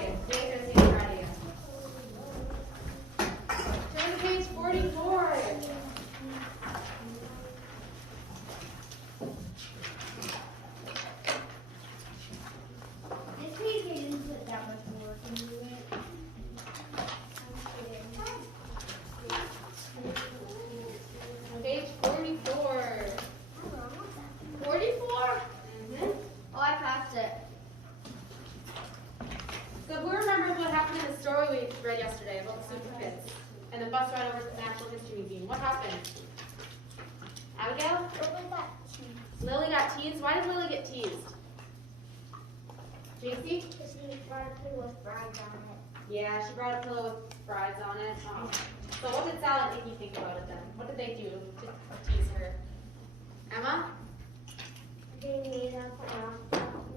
Friday. Today's Thursday and Friday. Turn to page 44. This page I didn't put that much work into it. Page 44. 44? Oh, I passed it. So who remembers what happened in the story we read yesterday about the super kids and the bus ride over to the Natural History Museum? What happened? Abigail? Lily got teased. Why did Lily get teased? JC? Because he brought a pillow with fries on it. Yeah, she brought a pillow with fries on it. So what did Sal and Nikki think about it then? What did they do to tease her? Emma? They made up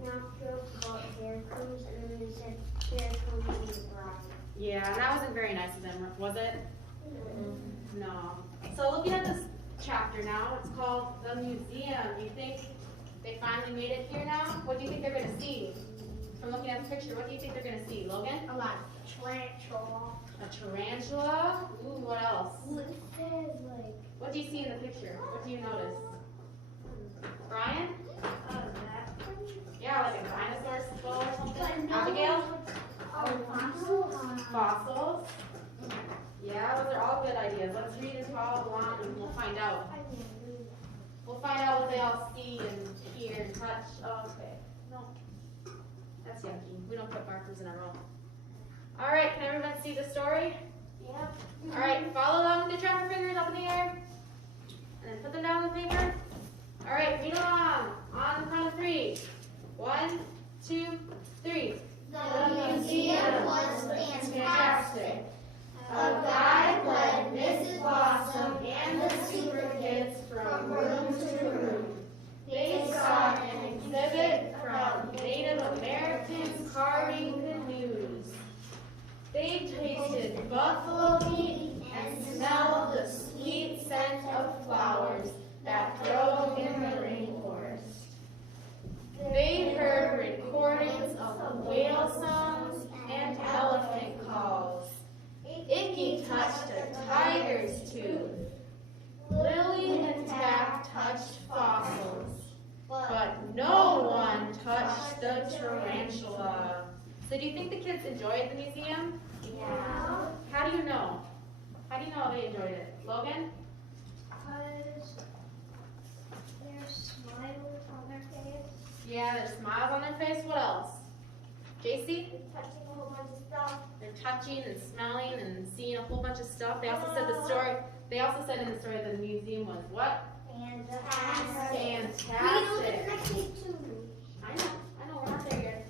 enough jokes about scarecrows, and then they said scarecrows need a bride. Yeah, that wasn't very nice of them, was it? No. So looking at this chapter now, it's called The Museum. Do you think they finally made it here now? What do you think they're going to see? From looking at the picture, what do you think they're going to see? Logan? A lot of tarantula. A tarantula? Ooh, what else? It says like What do you see in the picture? What do you notice? Brian? Yeah, like a dinosaur skull or something? Abigail? Fossils? Yeah, those are all good ideas. Let's read and follow along and we'll find out. We'll find out what they all see and hear and touch. Oh, okay. No. That's yucky. We don't put markers in our room. All right, can everyone see the story? Yep. All right, follow along with the tractor fingers up in the air. And then put them down on the paper. All right, read along. On the count of 3. 1, 2, 3. The museum was fantastic. A guide led Mrs. Blossom and the super kids from room to room. They saw an exhibit from Native Americans carving canoes. They tasted buffalo meat and smelled the sweet scent of flowers that grow in the rainforest. They heard recordings of whale songs and elephant calls. Icky touched a tiger's tooth. Lily and Tack touched fossils. But no one touched the tarantula. So do you think the kids enjoyed the museum? Yeah. How do you know? How do you know they enjoyed it? Logan? Because there's smiles on their face. Yeah, there's smiles on their face. What else? JC? Touching a whole bunch of stuff. They're touching and smelling and seeing a whole bunch of stuff. They also said the story. They also said in the story that the museum was what? Fantastic. Fantastic. Next week too. I know, we're not there yet.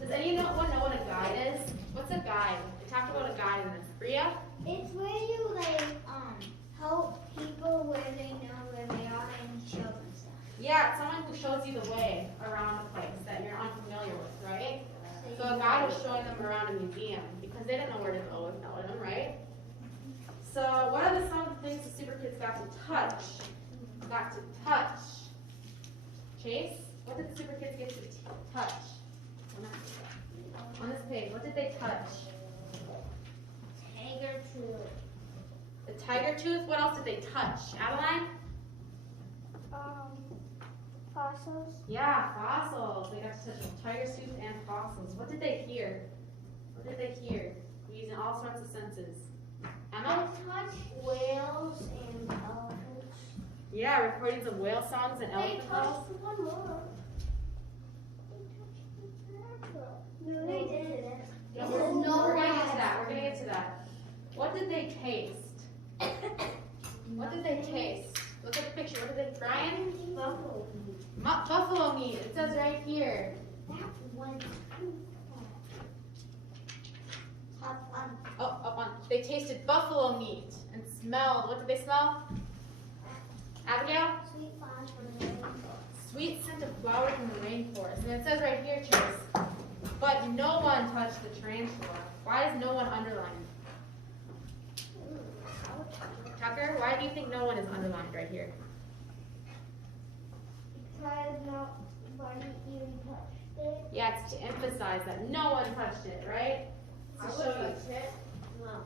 Does anyone know what a guide is? What's a guide? They talked about a guide in this. Bria? It's where you help people where they know where they are and show them stuff. Yeah, it's someone who shows you the way around a place that you're unfamiliar with, right? So a guide was showing them around a museum because they didn't know where to go without him, right? So what are some of the things the super kids got to touch? Got to touch. Chase, what did the super kids get to touch? On this page, what did they touch? Tiger tooth. The tiger tooth. What else did they touch? Adeline? Fossils. Yeah, fossils. They got to touch a tiger tooth and fossils. What did they hear? What did they hear? Using all sorts of senses. Emma? They touched whales and elephants. Yeah, recordings of whale songs and elephant calls. One more. No, they didn't. No, we're gonna get to that. We're gonna get to that. What did they taste? What did they taste? Look at the picture. What did they? Brian? Buffalo. Buffalo meat. It says right here. That one. Oh, up on. They tasted buffalo meat and smelled. What did they smell? Abigail? Sweet flowers from the rainforest. Sweet scent of flowers in the rainforest. And it says right here, Chase. But no one touched the tarantula. Why is no one underlined? Tucker, why do you think no one is underlined right here? Because nobody even touched. Yeah, it's to emphasize that no one touched it, right? I To would show you. touch it.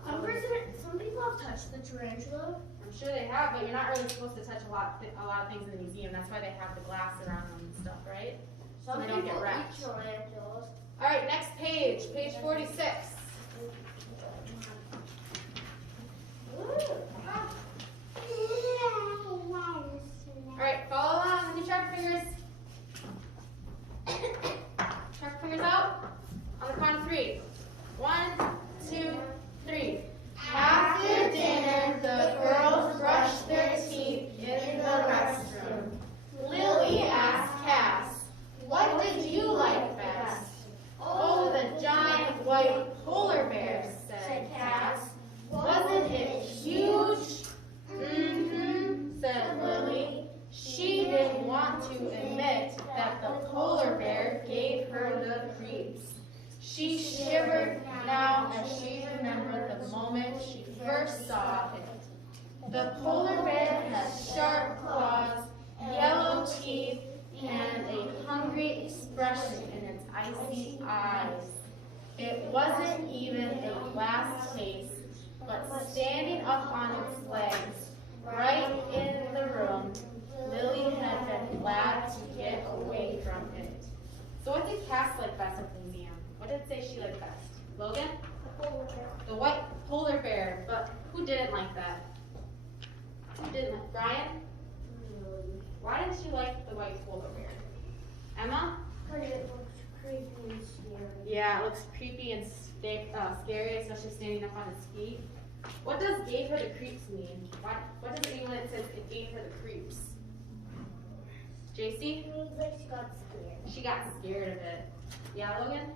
I'm pretty sure some people have touched the tarantula. I'm sure they have, but you're not really supposed to touch a lot of things in the museum. That's why they have the glass around them and stuff, right? So Some they don't people get wrecked. eat tarantulas. All right, next page 46. All right, follow along with your chalk fingers. Chalk fingers out on the count of 3. 1, 2, 3. After dinner, the girls brushed their teeth in the restroom. Lily asked Cass, "What did you like best?" "Oh, the giant white polar bear," said Cass. "Wasn't it huge?" "Mm-hmm," said Lily. She didn't want to admit that the polar bear gave her the creeps. She shivered now as she remembered the moment she first saw it. The polar bear had sharp claws, yellow teeth, and a hungry expression in its icy eyes. It wasn't even a glass case, but standing up on its legs, right in the room, Lily had been glad to get away from it. So what did Cass like best at the museum? What did it say she liked best? Logan? The white polar bear, but who didn't like that? Who didn't like Brian? Why didn't you like the white polar bear? Emma? Because it looks creepy and scary. Yeah, it looks creepy and scary, especially standing up on its feet. What does gave her the creeps mean? What does it mean when it says it gave her the creeps? JC? It means like she got scared. She got scared of it. Yeah, Logan?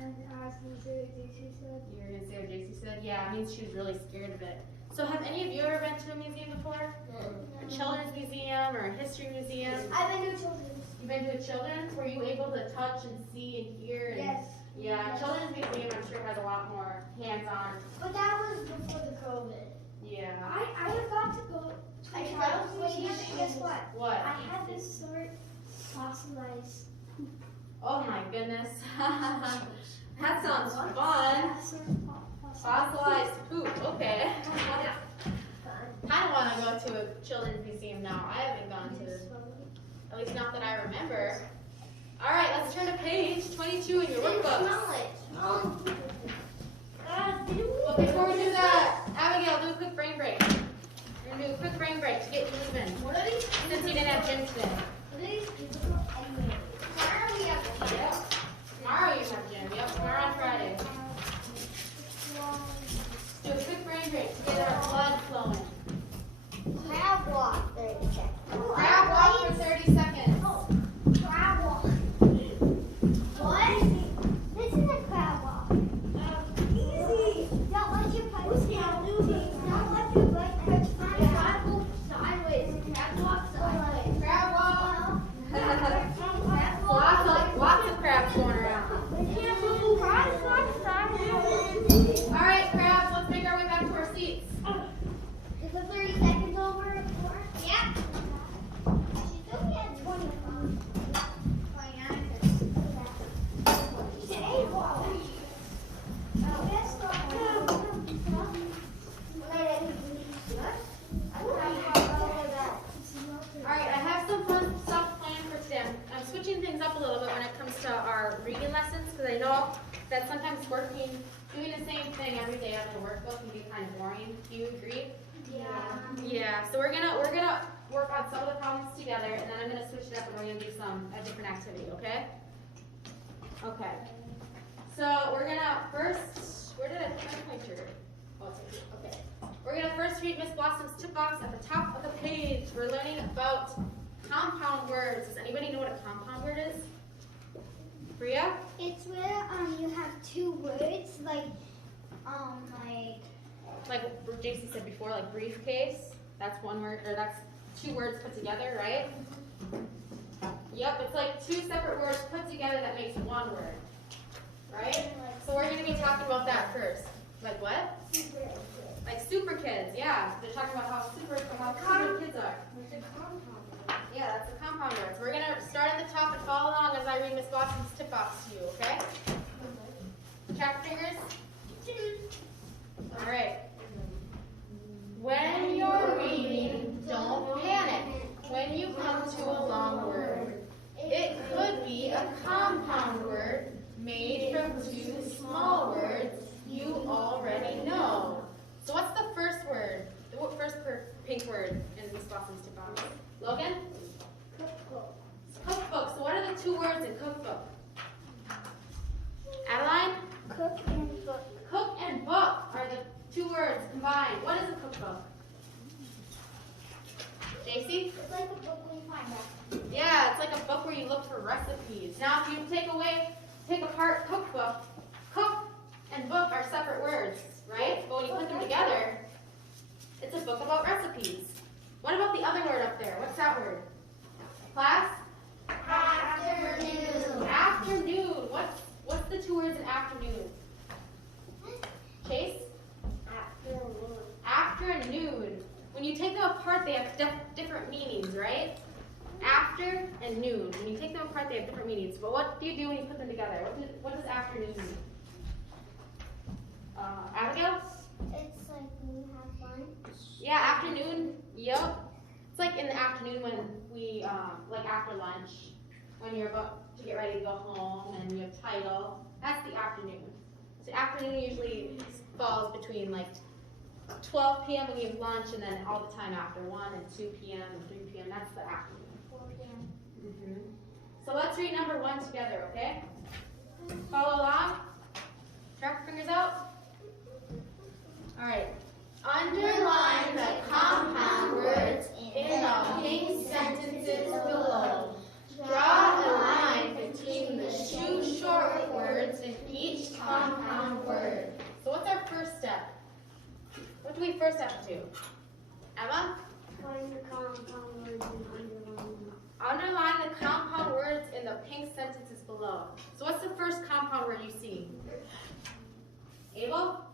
And I was going to say what JC said. You were going to say what JC said? Yeah, it means she was really scared of it. So have any of you ever been to a museum before? A children's museum or a history museum? I've been to children's. You've been to a children's? Were you able to touch and see and hear? And, Yes. Yeah, Yes. children's museum I'm sure has a lot more hands-on. But that was before the COVID. Yeah. I have got to go. I tried to wait, and guess what? What? I had this sort fossilized. Oh my goodness. That sounds fun. Fossilized poop. Okay. I don't want to go to a children's museum now. I haven't gone to, at least not that I remember. All right, let's turn to page 22 in your workbook. But before we do that, Abigail, do a quick brain break. We're going to do a quick brain break to get you moving. What are these? Since you didn't have gym today. What are these people anyway? Tomorrow we have to Yep. Tomorrow you have gym. Yep, tomorrow on Friday. Do a quick brain break to get our blood flowing. Crab walk 30 seconds. Crab walk for 30 seconds. Crab walk. What? This is a crab walk. Easy. Don't let your butt down. Don't let your butt touch my crab walk sideways. Crab walk sideways. Crab walk. Crab Lots of crabs going around. Crab walk sideways. All right, crabs, let's make our way back to our seats. Is the 30 seconds over? Yeah. She's only at 25. All right, I have some fun stuff planned for today. I'm switching things up a little bit when it comes to our reading lessons because I know that sometimes doing the same thing every day out of the workbook can be kind of boring. Do you agree? Yeah. So we're gonna work on some of the problems together, and then I'm gonna switch it up and we're gonna do a different activity. Okay? Okay. So we're gonna first. Where did I put my pointer? Oh, it's right here. Okay. We're gonna first read Miss Blossom's tip box at the top of the page. We're learning about compound words. Does anybody know what a compound word is? Priya? It's where you have two words like Like JC said before, like briefcase. That's one word, or that's two words put together, right? Yep, it's like two separate words put together that makes one word, right? So we're going to be talking about that first. Like what? Like super kids, yeah. They're talking about how super kids are. Yeah, that's a compound word. So we're going to start at the top and follow along as I read Miss Blossom's tip box to you, okay? Track fingers. All right. When you're reading, don't panic when you come to a long word. It could be a compound word made from two small words you already know. So what's the first word? The first pink word in Miss Blossom's tip box? Logan? Cookbook. Cookbook. So what are the two words in cookbook? Adeline? Cook and book. Cook and book are the two words combined. What is a cookbook? JC? It's like a book we find recipes. Yeah, it's like a book where you look for recipes. Now, if you take apart cookbook, cook and book are separate words, right? But when you put them together, it's a book about recipes. What about the other word up there? What's that word? Class? Afternoon. Afternoon. What's the two words in afternoon? Chase? Afternoon. Afternoon. When you take them apart, they have different meanings, right? After and noon. When you take them apart, they have different meanings. But what do you do when you put them together? What does afternoon mean? Abigail? It's like when you have lunch. Yeah, afternoon. Yep. It's like in the afternoon when we, like after lunch, when you're about to get ready to go home and you have title. That's the afternoon. So afternoon usually falls between like 12 p.m. when you have lunch and then all the time after 1 and 2 p.m. and 3 p.m. That's the afternoon. 4 p.m. So let's read number 1 together, okay? Follow along. Track your fingers out. All right. Underline the compound words in the pink sentences below. Draw a line between the two short words in each compound word. So what's our first step? What do we first have to do? Emma? Find the compound words and underline them. Underline the compound words in the pink sentences below. So what's the first compound word you see? Abel?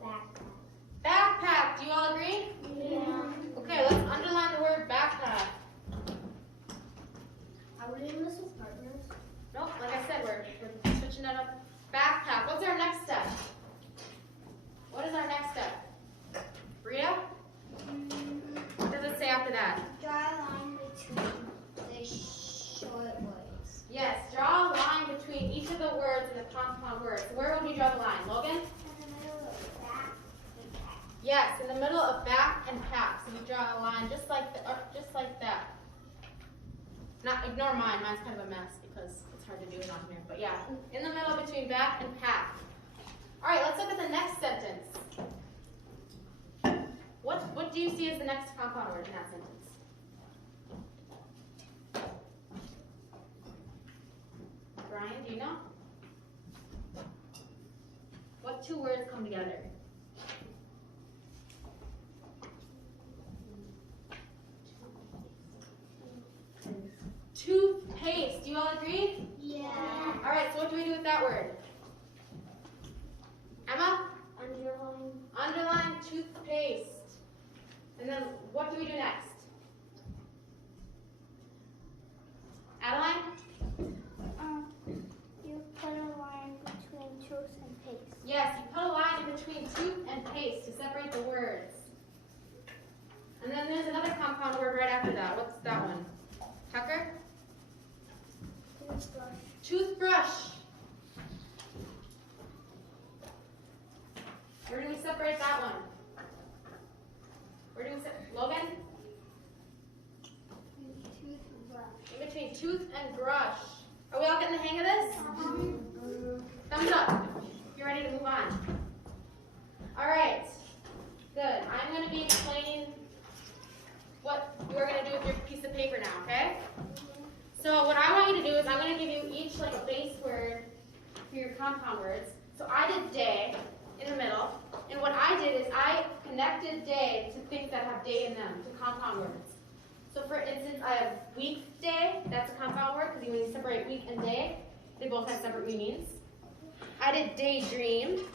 Backpack. Backpack. Do you all agree? Yeah. Okay, let's underline the word backpack. Are we doing this with partners? Nope, like I said, we're switching that up. Backpack. What's our next step? What is our next step? Rita? What does it say after that? Draw a line between the short words. Yes, draw a line between each of the words in the compound words. Where would we draw the line? Logan? In the middle of back and pack. Yes, in the middle of back and pack. So we draw a line just like that. Not ignore mine. Mine's kind of a mess because it's hard to do it on here. But yeah, in the middle between back and pack. All right, let's look at the next sentence. What do you see as the next compound word in that sentence? Brian, do you know? What two words come together? Toothpaste. Do you all agree? Yeah. All right, so what do we do with that word? Emma? Underline. Underline toothpaste. And then what do we do next? Adeline? You put a line between tooth and paste. Yes, you put a line in between tooth and paste to separate the words. And then there's another compound word right after that. What's that one? Tucker? Toothbrush. Toothbrush. Where do we separate that one? Where do we separate? Logan? Toothbrush. In between tooth and brush. Are we all getting the hang of this? Thumbs up. You're ready to move on. All right. Good. I'm going to be explaining what you're going to do with your piece of paper now, okay? So what I want you to do is I'm going to give you each like a base word for your compound words. So I did day in the middle. And what I did is I connected day to things that have day in them, to compound words. So for instance, I have weekday. That's a compound word because when you separate week and day, they both have separate meanings. I did daydream.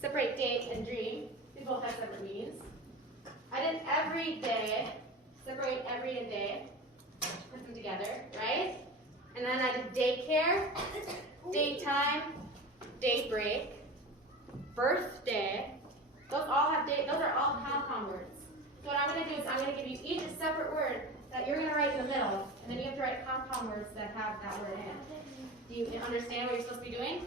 Separate day and dream. They both have separate meanings. I did every day. separate every and day, put them together, right? And then I did daycare, daytime, daybreak, birthday. Those are all compound words. So what I'm going to do is I'm going to give you each a separate word that you're going to write in the middle, and then you have to write compound words that have that word in it. Do you understand what you're supposed to be doing?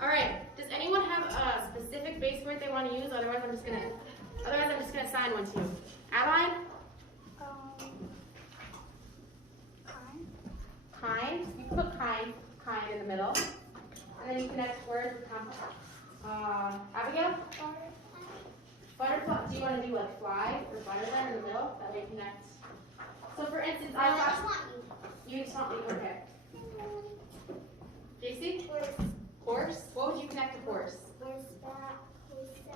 All right. Does anyone have a specific base word they want to use? Otherwise, I'm just gonna assign one to you. Adeline? Kind. You can put kind in the middle, and then you connect words with compound. Abigail? Butterfly. Do you want to do like fly or butter there in the middle? That way you connect. So for instance, I thought you just want me. Okay. JC? Horse. What would you connect to horse?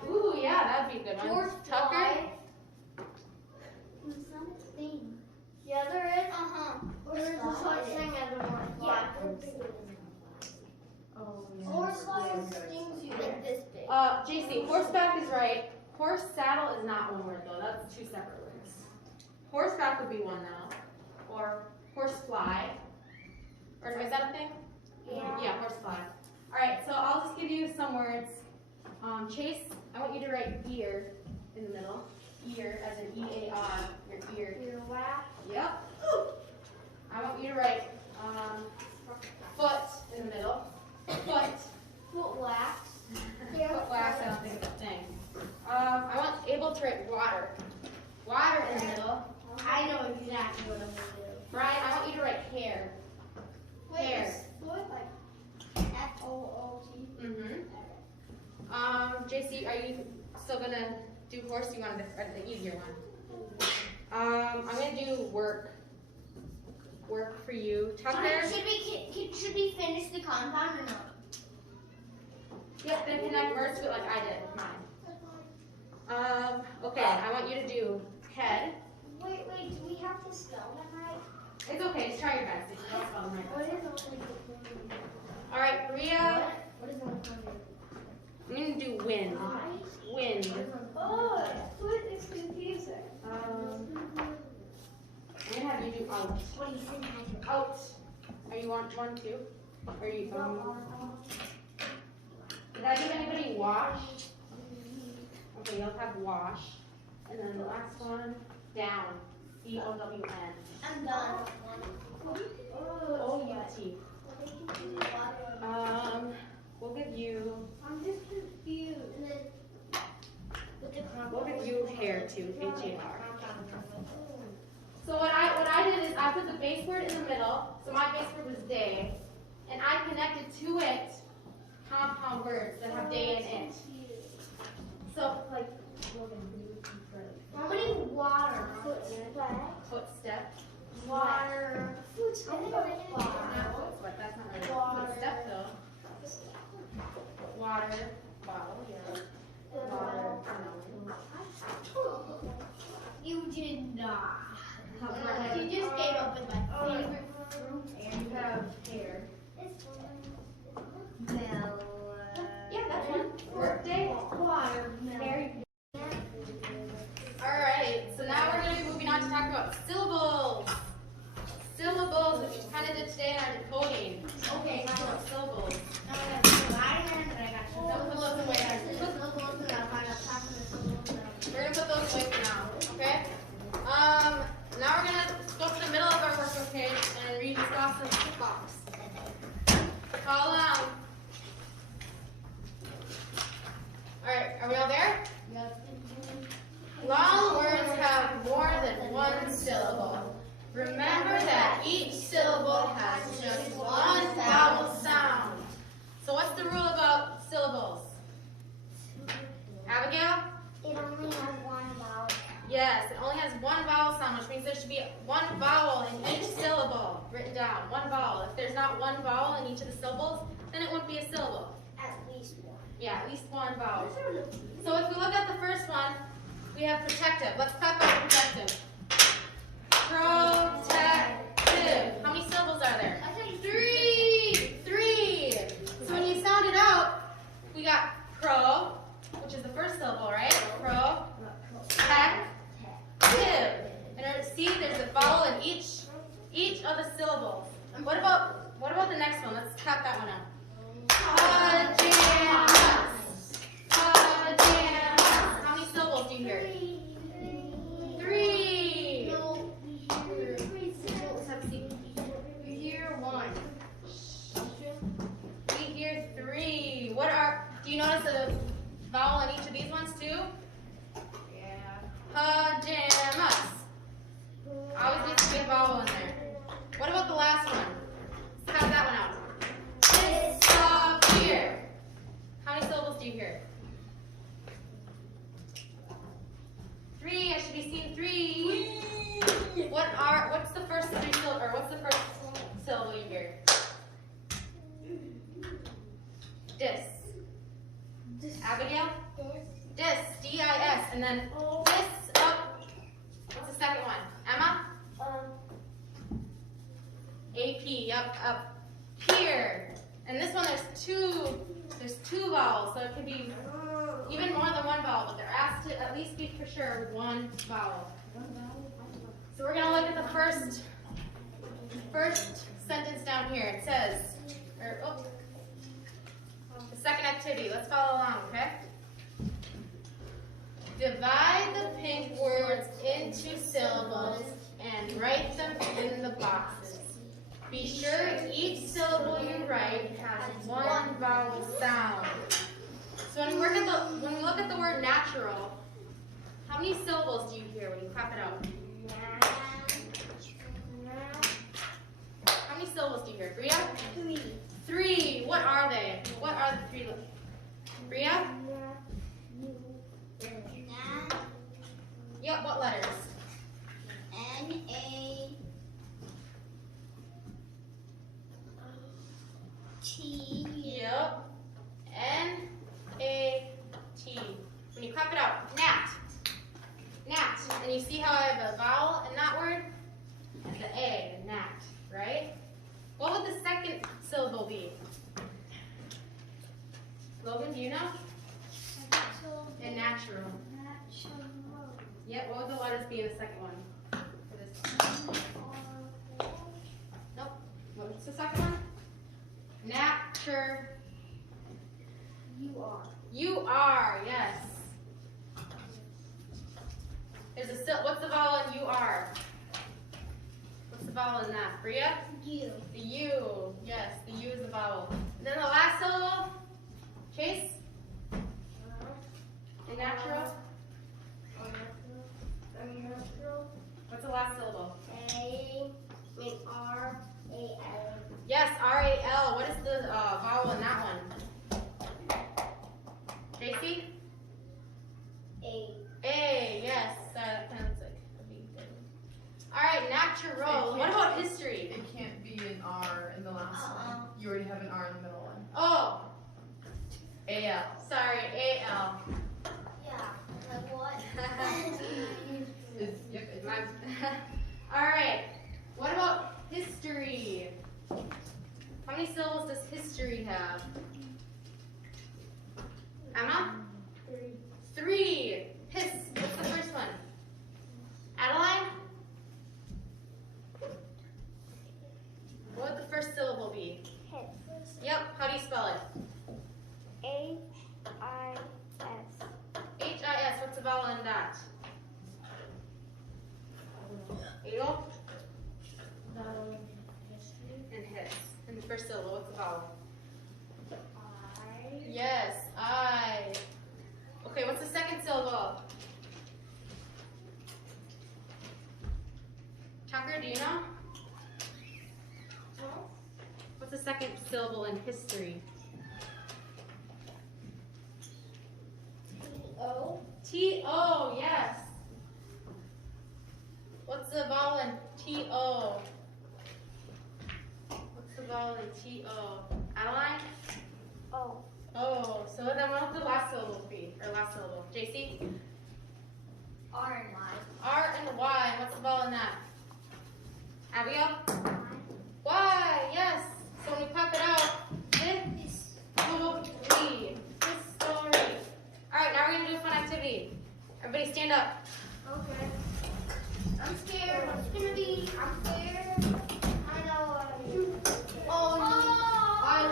Ooh, yeah, that'd be a good one. Tucker. Yeah, there is. There's no such thing as a horsefly. Oh, yeah. Horsefly stings you like this big. JC, horseback is right. Horse saddle is not one word though. That's two separate words. Horseback would be one though, or horsefly. Or is that a thing? Yeah, horsefly. All right, so I'll just give you some words. Chase, I want you to write ear in the middle. Ear, as in E-A-R, your ear. Earwax. Yep. I want you to write foot in the middle. Foot. Foot wax. Foot wax, I don't think it's a thing. I want able to write water. Water in the middle. I know exactly what I'm going to do. Brian, I want you to write hair. Hair. Foot, like F-O-O-T. JC, are you still going to do horse? You wanted the easier one. I'm going to do work. Work for you. Tucker. Should we finish the compound or not? Yep, then connect words to it like I did with mine. Okay, I want you to do head. Wait, do we have to spell them right? It's okay, just try your best. If you don't spell them right. What is it? All right, Maria, What is it? I'm going to do wind. Wind. Oh, foot is confusing. I'm going to have you do out. What do you think? Out. Are you want one too? Are you, did I give anybody wash? Okay, you'll have wash. And then the last one, down. D-O-W-N. I'm done. O-U-T. We'll give you, I'm just confused. we'll give you hair too, H-A-R. So what I did is I put the base word in the middle, so my base word was day, and I connected to it compound words that have day in it. So like, How many water? footstep. Water. Not footstep, that's not right. Footstep though. Water, bottle, yeah. Water, You did not. You just came up with my favorite fruit. and you have hair. Melon. Yeah, that's one. Workday. Watermelon. Alright, so now we're going to be moving on to talk about syllables. Syllables, which we kind of did today in our decoding. Okay, Talk about syllables. We're We're going to put those away for now, okay? Now we're going to go to the middle of our workbook page and read this awesome box. Call down. Alright, are we all there? Long words have more than one syllable. Remember that each syllable has just one vowel sound. So what's the rule about syllables? Abigail? It only has one vowel. Yes, it only has one vowel sound, which means there should be one vowel in each syllable written down. One vowel. If there's not one vowel in each of the syllables, then it wouldn't be a syllable. At least one. Yeah, at least one vowel. So if we look at the first one, we have protective. Let's talk about protective. Protective. How many syllables are there? Three. So when you sound it out, we got pro, which is the first syllable, right? Pro. Tech. Tiv. And clap that one out. Pajamas. Pajamas. How many syllables do you hear? 3. Let's have a seat. You hear 1. We hear 3. Do you notice a vowel in each of these ones too? Yeah. Pajamas. Always needs to be a vowel in there. What about the last one? Let's have that one out. Disappear. How many syllables do you hear? 3. I should be seeing 3. What's the first 3 syllable, or what's the first syllable you hear? Dis. Abigail? Dis. D-I-S. And then dis up. What's the second one? Emma? A-P. Yep. Up. Peer. And this one there's two vowels, so it could be even more than one vowel, but there has to at least be for sure one vowel. So we're gonna look at the first sentence down here. It says, the second activity. Let's follow along, okay? Divide the pink words into syllables and write them in the boxes. Be sure each syllable you write has one vowel sound. So when we look at the word natural, how many syllables do you hear when you clap it out? How many syllables do you hear? Bria? 3. What are they? What are the 3? Bria? Yep, what letters? N-A-T. Yep. N-A-T. When you clap it out, nat. Nat. And you see how I have a vowel in that word? And the A, nat, right? What would the second syllable be? Logan, do you know? And natural. Yep, what would the letters be in the second one? For this. Nope. What's the second one? Nature. You are, yes. What's the vowel in you are? What's the vowel in that? Bria? U. The U. Yes, the U is the vowel. And then the last syllable? Chase? And natural? What's the last syllable? R-A-L. Yes, R-A-L. What is the vowel in that one? JC? A. A, yes. That kind of looks like a B thing. All right, natural. What about history? It can't be an R in the last one. You already have an R in the middle one. Oh, A-L. sorry, A-L. Yeah. Like what? Yep. All right, what about history? How many syllables does history have? Emma? 3. His. What's the first one? Adeline? What would the first syllable be? Yep. How do you spell it? H-I-S. H-I-S. What's the vowel in that? Eagle? And hiss. And the first syllable, what's the vowel? Yes, I. Okay, what's the second syllable? Tucker, do you know? What's the second syllable in history? O. T-O, yes. What's the vowel in T-O? What's the vowel in T-O? Adeline? O. Oh, so then what would the last syllable be? Or last syllable? JC? R and Y. R and Y. What's the vowel in that? Abigail? Y, yes. So when we clap it out, this story. This story. Alright, now we're going to do a fun activity. Everybody stand up. Okay. I'm scared. What's gonna be? I'm scared. I know. Oh, I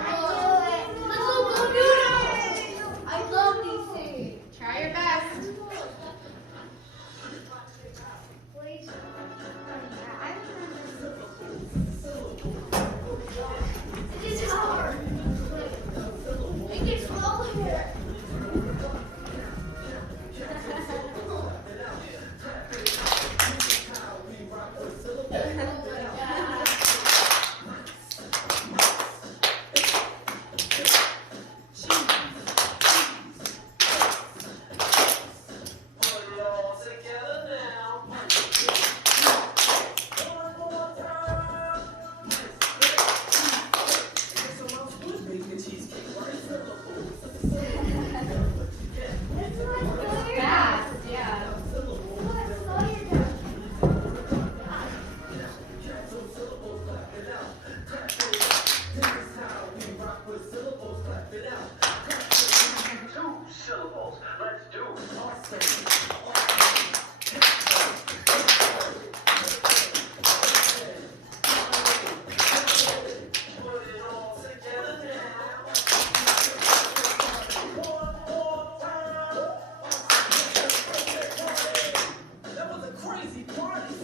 Let's do it. Put it all together now. One more time. That was a crazy party.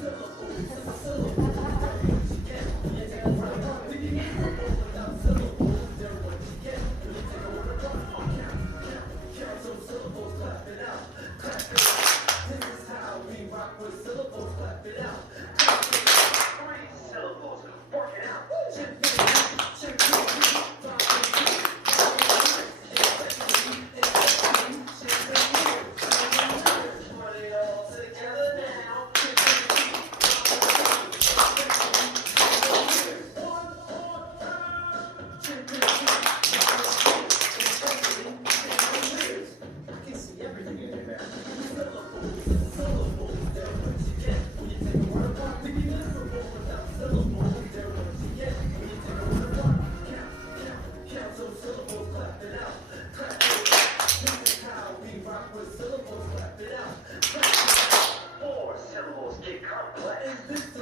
Four syllables get complex. Put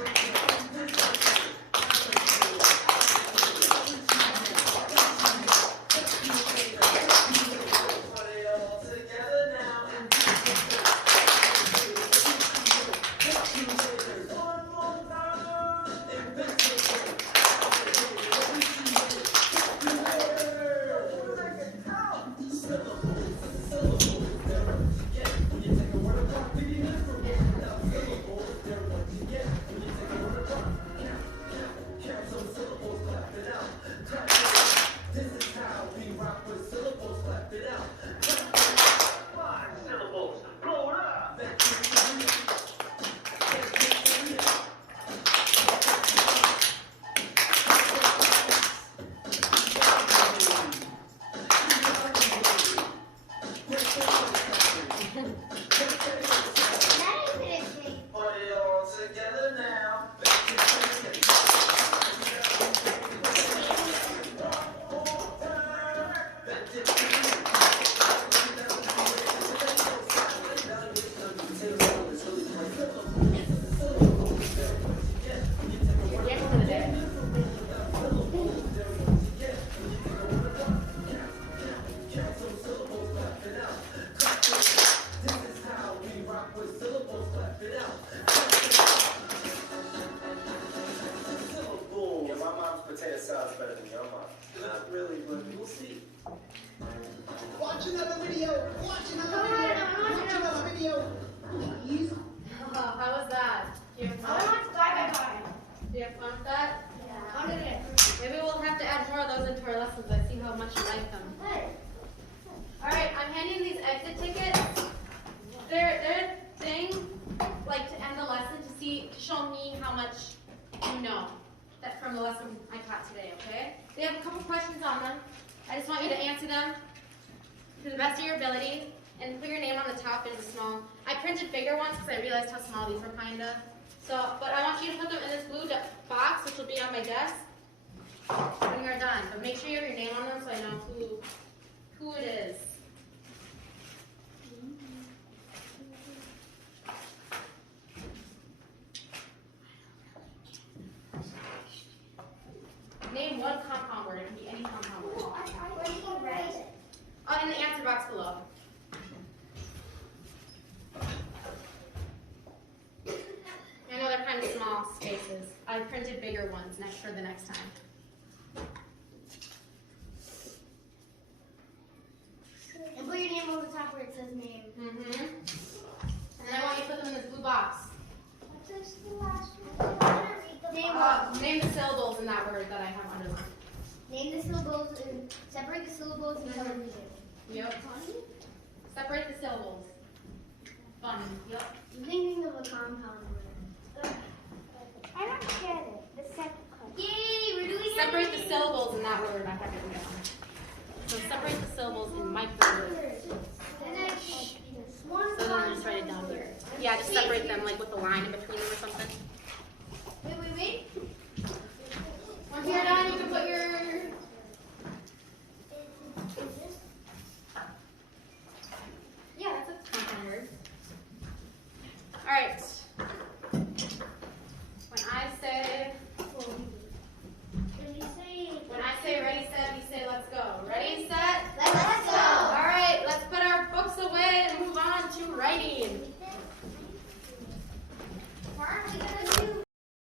it all together now. One more time. Five syllables. Blow it up. Put it all together now. Yes, for the day. Yeah, my mom's potato salad's better than your mom. Not really, but we'll see. Watch another video. Watch another video. Watch another video. Please. Oh, how was that? Do you have fun? Do you have fun with that? How did it? Maybe we'll have to add more of those into our lessons. I see how much you like them. All right, I'm handing these exit tickets. They're a thing, like to end the lesson to show me how much you know that from the lesson I taught today. Okay? They have a couple questions on them. I just want you to answer them to the best of your ability and put your name on the top in the small. I printed bigger ones because I realized how small these were kinda. So, but I want you to put them in this blue box, which will be on my desk when you're done. But make sure you have your name on them so I know who it is. Name one compound word. It can be any compound word. Oh, in the answer box below. I know they're kind of small spaces. I printed bigger ones for the next time. And put your name on the top where it says name. Mm-hmm. And then I want you to put them in this blue box. Name the syllables in that word that I have underlined. Name the syllables and separate the syllables and color the table. Yep. Separate the syllables. Fun. Yep. I'm thinking of a compound word. I don't get it. The second question. Yay, we're doing Separate the syllables in that word I have written down. So separate the syllables in micro words. And then one So then I'll just write it down here. Yeah, just separate them like with a line in between them or something. Wait.